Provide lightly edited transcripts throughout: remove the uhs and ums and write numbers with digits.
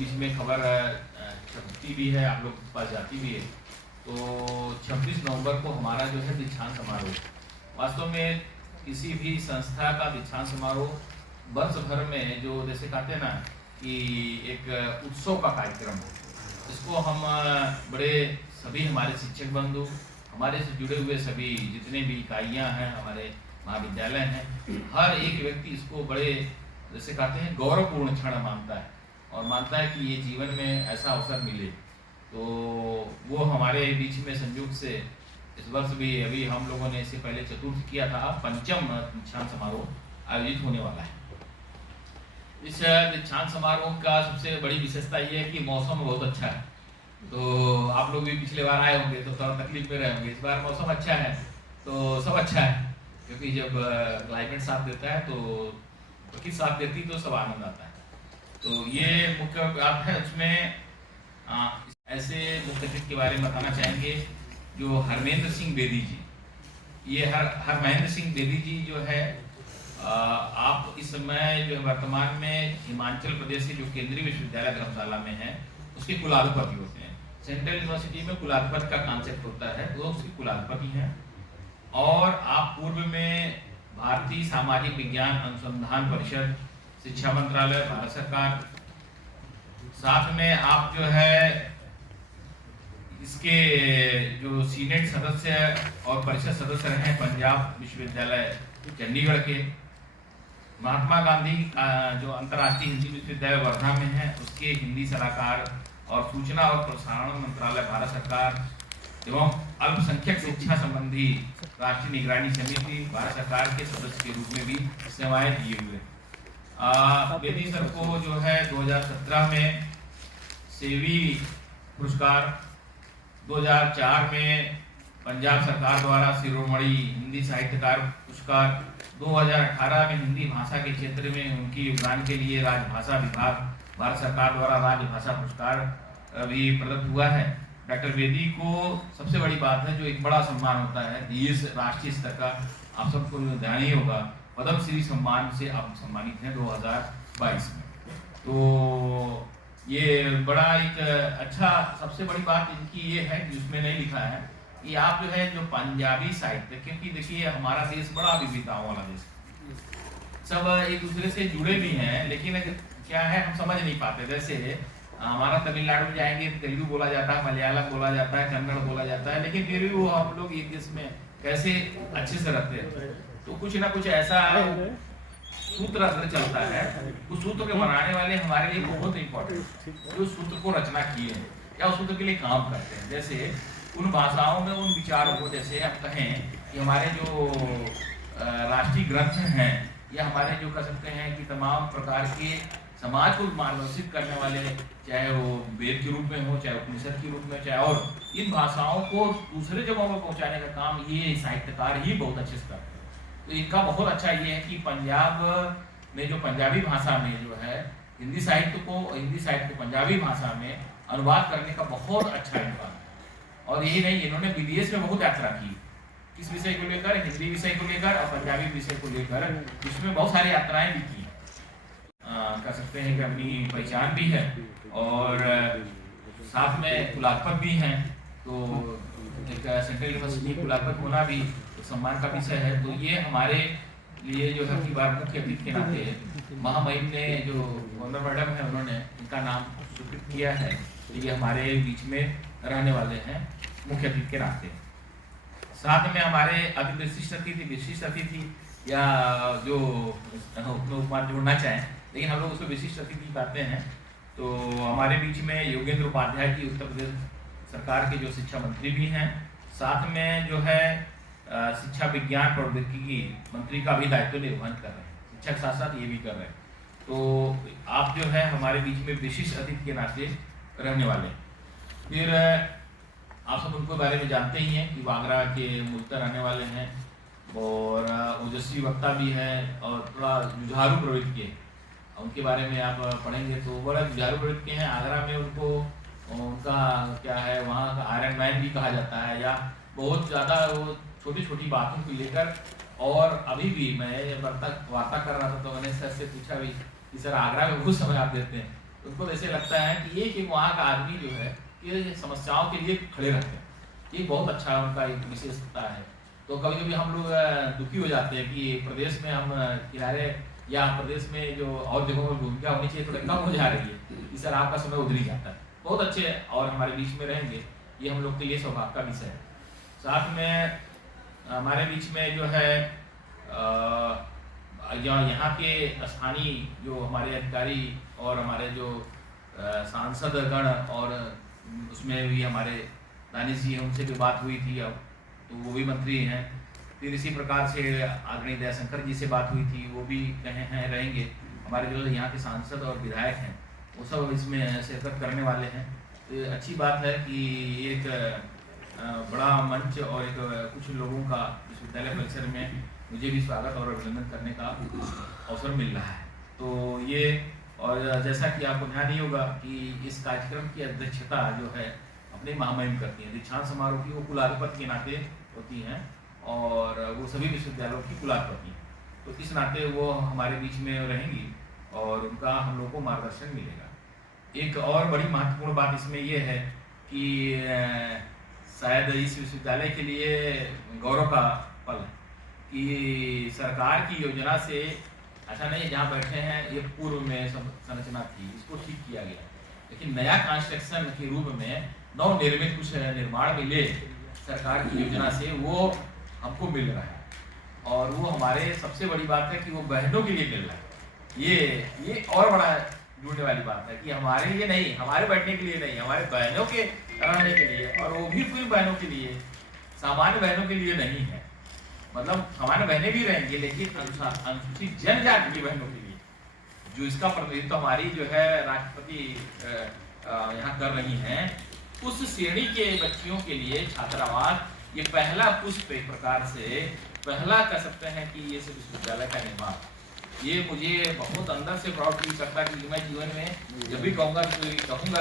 बीच में खबर छपती भी है, आप लोग के पास जाती भी है। तो 26 नवंबर को हमारा जो है दीक्षांत समारोह, वास्तव में किसी भी संस्था का दीक्षांत समारोह वर्ष भर में जो जैसे कहते हैं ना कि एक उत्सव का कार्यक्रम हो, इसको हम बड़े सभी हमारे शिक्षक बंधु, हमारे से जुड़े हुए सभी जितने भी इकाइयां हैं, हमारे महाविद्यालय हैं, हर एक व्यक्ति इसको बड़े जैसे कहते हैं गौरवपूर्ण क्षण मानता है और मानता है कि ये जीवन में ऐसा अवसर मिले। तो वो हमारे बीच में संयोग से इस वर्ष भी अभी हम लोगों ने इससे पहले चतुर्थ किया था, पंचम दीक्षांत समारोह आयोजित होने वाला है। इस दीक्षांत समारोह का सबसे बड़ी विशेषता ये है कि मौसम बहुत अच्छा है। तो आप लोग भी पिछले बार आए होंगे तो थोड़ा तकलीफ में रहे होंगे, इस बार मौसम अच्छा है तो सब अच्छा है, क्योंकि जब क्लाइमेट साथ देता है तो प्रकृति साथ देती तो सब आनंद आता है। तो ये मुख्य बात है। उसमें ऐसे मुख्य अतिथि के बारे में बताना चाहेंगे जो हरमेंद्र सिंह बेदी जी। ये हरमहेंद्र सिंह बेदी जी जो है, आप इस समय जो वर्तमान में हिमाचल प्रदेश के जो केंद्रीय विश्वविद्यालय धर्मशाला में है उसके कुलाधिपति होते हैं। सेंट्रल यूनिवर्सिटी में कुलाधिपति का कॉन्सेप्ट होता है, वो उसके कुलाधिपति हैं। और आप पूर्व में भारतीय सामाजिक विज्ञान अनुसंधान परिषद, शिक्षा मंत्रालय, भारत सरकार, साथ में आप जो है इसके जो सीनेट सदस्य और परिषद सदस्य रहे पंजाब विश्वविद्यालय चंडीगढ़ के, महात्मा गांधी जो अंतर्राष्ट्रीय हिंदी विश्वविद्यालय वर्धा में है उसके हिंदी सलाहकार और सूचना और प्रसारण मंत्रालय भारत सरकार एवं अल्पसंख्यक शिक्षा संबंधी राष्ट्रीय निगरानी समिति भारत सरकार के सदस्य के रूप में भी सेवाएं दिए हुए। बेदी सर को जो है 2017 में सेवी पुरस्कार, 2004 में पंजाब सरकार द्वारा शिरोमणि हिंदी साहित्यकार पुरस्कार, 2018 में हिंदी भाषा के क्षेत्र में उनकी योगदान के लिए राजभाषा विभाग भारत सरकार द्वारा राजभाषा पुरस्कार भी प्रदत्त हुआ है। डॉक्टर बेदी को सबसे बड़ी बात है जो एक बड़ा सम्मान होता है देश राष्ट्रीय स्तर का, आप सबको ध्यान ही होगा, पद्म श्री सम्मान से आप सम्मानित हैं 2022 में। तो ये बड़ा एक अच्छा, सबसे बड़ी बात इनकी ये है कि उसमें नहीं लिखा है कि आप जो है जो पंजाबी साहित्य, क्योंकि देखिए हमारा देश बड़ा विविधताओं वाला देश, सब एक दूसरे से जुड़े भी हैं, लेकिन क्या है हम समझ नहीं पाते। जैसे हमारा तमिलनाडु में जाएंगे तेलुगु बोला जाता है, मलयालम बोला जाता है, कन्नड़ बोला जाता है, लेकिन फिर भी वो हम लोग एक देश में कैसे अच्छे से रहते हैं। तो कुछ ना कुछ ऐसा सूत्र अंदर चलता है, उस सूत्र के बनाने वाले हमारे लिए बहुत इंपॉर्टेंट, जो सूत्र को रचना किए हैं या उस सूत्र के लिए काम करते हैं। जैसे उन भाषाओं में उन विचारों को, जैसे आप कहें कि हमारे जो राष्ट्रीय ग्रंथ हैं या हमारे जो कह सकते हैं कि तमाम प्रकार के समाज को मार्गदर्शित करने वाले, चाहे वो वेद के रूप में हो, चाहे उपनिषद के रूप में, चाहे और इन भाषाओं को दूसरे जगहों में पहुंचाने का काम ये साहित्यकार ही बहुत अच्छे से करते हैं। तो इनका बहुत अच्छा ये है कि पंजाब में जो पंजाबी भाषा में जो है हिंदी साहित्य को पंजाबी भाषा में अनुवाद करने का बहुत अच्छा इनका है। और यही नहीं, इन्होंने विदेश में बहुत यात्रा की, किस विषय को लेकर, हिंदी विषय को लेकर और पंजाबी विषय को लेकर, इसमें बहुत सारी यात्राएं भी की। कह सकते हैं कि अपनी पहचान भी है और साथ में कुलाधिपति भी हैं। तो एक सेंट्रल यूनिवर्सिटी कुलाधिपति होना भी एक सम्मान का विषय है। तो ये हमारे लिए जो है कि बार मुख्य अतिथि के नाते महामहिम ने जो गवर्नर मैडम है उन्होंने इनका नाम स्वीकृत किया है, तो ये हमारे बीच में रहने वाले हैं मुख्य अतिथि के नाते। साथ में हमारे अति विशिष्ट अतिथि या जो उपमान जोड़ना चाहें, लेकिन हम लोग उसको विशिष्ट अतिथि कहते हैं। तो हमारे बीच में योगेंद्र उपाध्याय जी उत्तर प्रदेश सरकार के जो शिक्षा मंत्री भी हैं, साथ में जो है शिक्षा विज्ञान प्रौद्योगिकी मंत्री का भी दायित्व निर्वहन कर रहे हैं, शिक्षा के साथ साथ ये भी कर रहे हैं। तो आप जो है हमारे बीच में विशिष्ट अतिथि के नाते रहने वाले। फिर आप सब उनको बारे में जानते ही हैं कि वागरा के मूलतः रहने वाले हैं और ओजस्वी वक्ता भी हैं और थोड़ा जुझारू प्रवृत्ति के, उनके बारे में आप पढ़ेंगे तो बड़ा जुझारू प्रवृत्ति के हैं। आगरा में उनका क्या है, वहाँ का आयरन मैन भी कहा जाता है, या बहुत ज़्यादा वो छोटी छोटी बातों को लेकर। और अभी भी मैं वार्ता कर रहा था तो मैंने सर से पूछा भी कि सर आगरा में बहुत समय आप देते हैं, उनको ऐसे लगता है कि एक वहाँ का आदमी जो है ये समस्याओं के लिए खड़े रहते हैं। ये बहुत अच्छा उनका एक विशेषता है। तो कभी कभी हम लोग दुखी हो जाते हैं कि प्रदेश में हम किनारे या प्रदेश में जो और जगहों में भूमिका होनी चाहिए थोड़ा कम हो जा रही है, इस तरह आपका समय उधर ही जाता है। बहुत अच्छे और हमारे बीच में रहेंगे, ये हम लोग के लिए सौभाग्य का विषय है। साथ में हमारे बीच में जो है यहाँ के स्थानीय जो हमारे अधिकारी और हमारे जो सांसद गण और उसमें भी हमारे दानिश जी हैं, उनसे भी बात हुई थी अब, तो वो भी मंत्री हैं। फिर इसी प्रकार से आदरणीय दयाशंकर जी से बात हुई थी, वो भी कहे हैं रहेंगे। हमारे जो यहाँ के सांसद और विधायक हैं वो सब इसमें शिरकत करने वाले हैं। तो अच्छी बात है कि एक बड़ा मंच और एक कुछ लोगों का विश्वविद्यालय परिसर में मुझे भी स्वागत और अभिनंदन करने का अवसर मिल रहा है। तो ये और जैसा कि आपको ध्यान ही होगा कि इस कार्यक्रम की अध्यक्षता जो है अपने महामहिम करती हैं। दीक्षांत समारोह की वो कुलाधिपति के नाते होती हैं और वो सभी विश्वविद्यालयों की कुलाधिपति हैं। तो इस नाते वो हमारे बीच में रहेंगी और उनका हम लोग को मार्गदर्शन मिलेगा। एक और बड़ी महत्वपूर्ण बात इसमें ये है कि शायद इस विश्वविद्यालय के लिए गौरव का पल है कि सरकार की योजना से ऐसा नहीं जहाँ बैठे हैं ये पूर्व में संरचना थी, इसको ठीक किया गया, लेकिन नया कंस्ट्रक्शन के रूप में नवनिर्मित कुछ निर्माण मिले सरकार की योजना से, वो हमको मिल रहा है। और वो हमारे सबसे बड़ी बात है कि वो बहनों के लिए मिल रहा है। ये और बड़ा जुड़ने वाली बात है कि हमारे लिए नहीं, हमारे बैठने के लिए नहीं, हमारे बहनों के रहने के लिए, और वो भी पूरी बहनों के लिए, सामान्य बहनों के लिए नहीं है। मतलब सामान्य बहनें भी रहेंगी लेकिन अनुसूचित जनजाति की बहनों के लिए, जो इसका प्रतिनिधित्व हमारी जो है राष्ट्रपति यहाँ कर रही हैं, उस श्रेणी के बच्चियों के लिए छात्रावास ये पहला पुष्प, एक प्रकार से पहला कह सकते हैं कि ये विश्वविद्यालय का निर्माण, ये मुझे बहुत अंदर से प्राउड फील करता है कि मैं जीवन में जब भी कहूँगा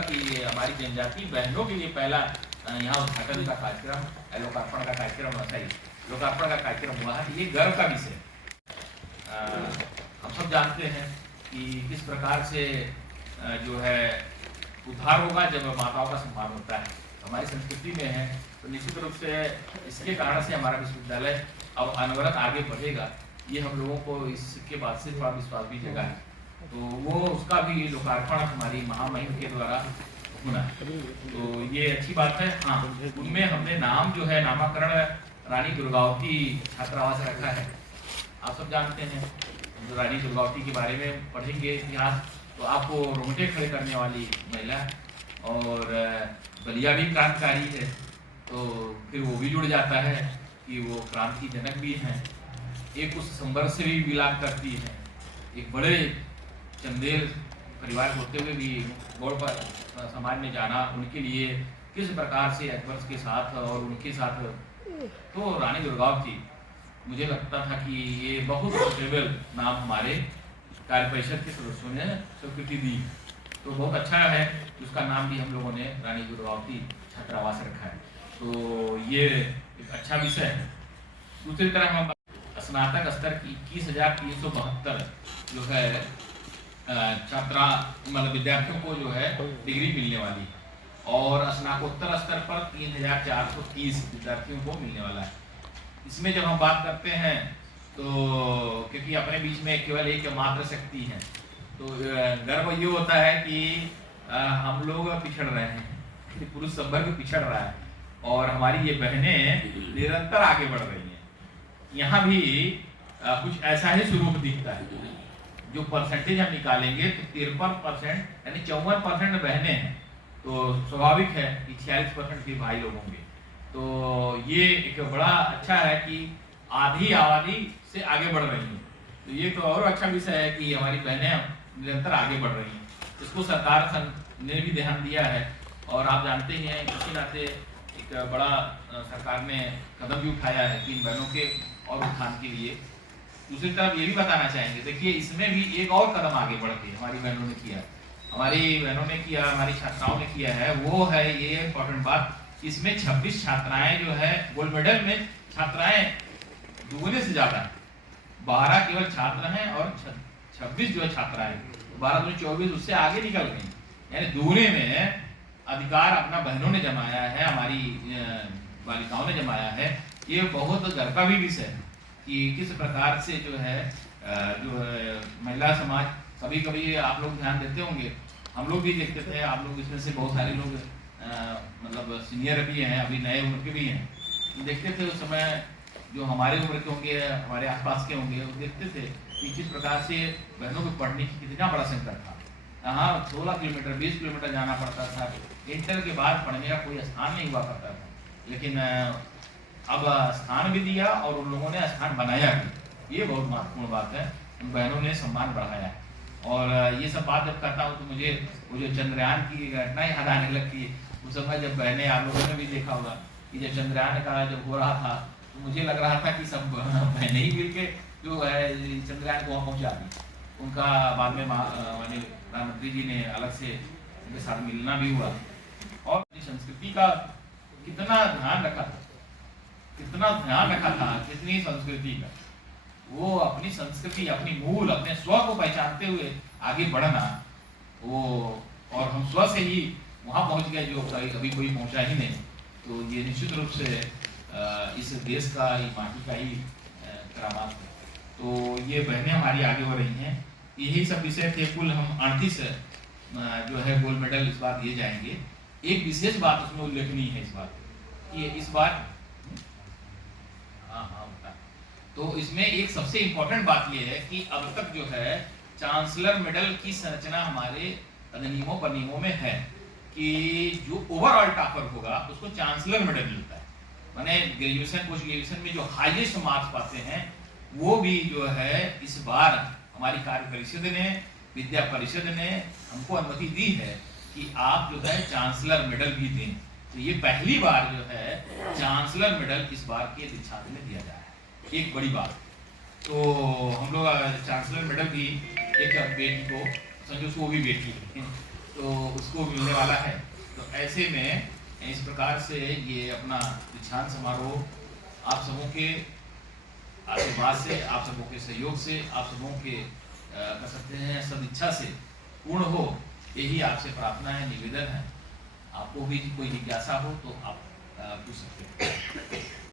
कि हमारी जनजाति बहनों के लिए पहला यहाँ उद्घाटन का कार्यक्रम, लोकार्पण का कार्यक्रम, लोकार्पण का कार्यक्रम हुआ है। ये गर्व का विषय। हम सब जानते हैं कि किस प्रकार से जो है उद्धार होगा जब माताओं का सम्मान होता है, हमारी संस्कृति में है। तो निश्चित रूप से इसके कारण से हमारा विश्वविद्यालय अब अनवरत आगे बढ़ेगा, ये हम लोगों को इसके बाद से थोड़ा विश्वास भी जगा है। तो वो उसका भी लोकार्पण हमारी महामहिम के द्वारा होना है, तो ये अच्छी बात है। हाँ, उनमें हमने नाम जो है नामाकरण रानी दुर्गावती छात्रावास रखा है। आप सब जानते हैं जो रानी दुर्गावती के बारे में पढ़ेंगे इतिहास तो आपको रोंगटे खड़े करने वाली महिला, और बलिया भी क्रांतिकारी है, तो फिर वो भी जुड़ जाता है कि वो क्रांति जनक भी हैं। एक उस संवर्ग से भी बिलॉन्ग करती है, एक बड़े चंदेल परिवार होते हुए भी गौड़ पर समाज में जाना उनके लिए किस प्रकार से अकबर के साथ और उनके साथ, तो रानी दुर्गावती मुझे लगता था कि ये बहुत सुटेबल नाम हमारे कार्य परिषद के सदस्यों ने स्वीकृति दी, तो बहुत अच्छा है। उसका नाम भी हम लोगों ने रानी दुर्गावती छात्रावास रखा है, तो ये एक अच्छा विषय है। दूसरी तरफ हम स्नातक स्तर की 21,372 जो है छात्रा मतलब विद्यार्थियों को जो है डिग्री मिलने वाली है, और स्नातकोत्तर स्तर पर 3,430 विद्यार्थियों को मिलने वाला है। इसमें जब हम बात करते हैं तो क्योंकि अपने बीच में केवल एक मात्र शक्ति है, तो गर्व ये होता है कि हम लोग पिछड़ रहे हैं, पुरुष संवर्ग पिछड़ रहा है और हमारी ये बहनें निरंतर आगे बढ़ रही हैं। यहाँ भी कुछ ऐसा ही स्वरूप दिखता है। जो परसेंटेज हम निकालेंगे तो 53% यानी 54% बहनें हैं, तो स्वाभाविक है कि 46% भी भाई लोग होंगे। तो ये एक बड़ा अच्छा है कि आधी आबादी से आगे बढ़ रही है, तो ये तो और अच्छा विषय है कि हमारी बहनें निरंतर आगे बढ़ रही हैं। इसको सरकार ने भी ध्यान दिया है, और आप जानते ही हैं इसी नाते एक बड़ा सरकार ने कदम भी उठाया है कि इन बहनों के और उत्थान के लिए। दूसरी तरफ ये भी बताना चाहेंगे, देखिए इसमें भी एक और कदम आगे बढ़ के हमारी बहनों ने किया, हमारी छात्राओं ने किया है, वो है ये इम्पोर्टेंट बात, इसमें 26 छात्राएं जो है गोल्ड मेडल में छात्राएं दुगने से ज्यादा है, 12 केवल छात्र हैं और 26 जो है छात्राएं 12-24 उससे आगे निकल गई, यानी दूसरे में अधिकार अपना बहनों ने जमाया है, हमारी बालिकाओं ने जमाया है। ये बहुत गर्व का भी विषय है कि किस प्रकार से जो है महिला समाज, कभी कभी आप लोग ध्यान देते होंगे, हम लोग भी देखते थे, आप लोग इसमें से बहुत सारे लोग मतलब सीनियर भी हैं, अभी नए उम्र के भी हैं, देखते थे उस समय जो हमारे उम्र के होंगे, हमारे आसपास के होंगे, वो देखते थे कि किस प्रकार से बहनों को पढ़ने की कितना बड़ा संकट था। यहाँ 16 किलोमीटर 20 किलोमीटर जाना पड़ता था, इंटर के बाद पढ़ने का कोई स्थान नहीं हुआ करता था, लेकिन अब स्थान भी दिया और उन लोगों ने स्थान बनाया भी। ये बहुत महत्वपूर्ण बात है, उन बहनों ने सम्मान बढ़ाया है। और ये सब बात जब करता हूँ तो मुझे वो जो चंद्रयान की घटना याद आने लगती है। उस समय जब बहनें, आप लोगों ने भी देखा होगा कि जब चंद्रयान का जब हो रहा था तो मुझे लग रहा था कि सब बहनें ही मिलके जो है चंद्रयान को वहाँ पहुँचा दी। उनका बाद में माननीय प्रधानमंत्री जी ने अलग से उनके साथ मिलना भी हुआ और संस्कृति का कितना ध्यान रखा था, कितनी संस्कृति का, वो अपनी संस्कृति, अपनी मूल, अपने स्व को पहचानते हुए आगे बढ़ना, वो और हम स्व से ही वहां पहुंच गए जो कभी कोई पहुंचा ही नहीं। तो ये निश्चित रूप से इस देश का, ये माटी का ही करामात है। तो ये बहनें हमारी आगे हो रही हैं। यही सब विषय थे, कुल हम 38 जो है गोल्ड मेडल इस बार दिए जाएंगे। एक विशेष बात उसमें उल्लेखनीय है इस बार कि इस बार तो इसमें एक सबसे इंपॉर्टेंट बात यह है कि अब तक जो है चांसलर मेडल की संरचना हमारे अधिनियमों पर नियमों में है कि जो ओवरऑल टॉपर होगा उसको चांसलर मेडल मिलता है। माने ग्रेजुएशन, पोस्ट ग्रेजुएशन में जो हाईएस्ट मार्क्स पाते हैं वो भी जो है इस बार हमारी कार्य परिषद ने, विद्या परिषद ने हमको अनुमति दी है कि आप जो है चांसलर मेडल भी दें। तो ये पहली बार जो है चांसलर मेडल इस बार के दीक्षांत में दिया जा रहा है, एक बड़ी बात। तो हम लोग चांसलर मेडल भी एक बेटी को समझो, उसको भी बेटी है तो उसको मिलने वाला है। तो ऐसे में इस प्रकार से ये अपना दीक्षांत समारोह आप सबों के आशीर्वाद से, आप सबों के सहयोग से, आप सबों के कह सकते हैं सदिच्छा से पूर्ण हो, यही आपसे प्रार्थना है, निवेदन है। आपको भी कोई जिज्ञासा हो तो आप पूछ सकते हैं।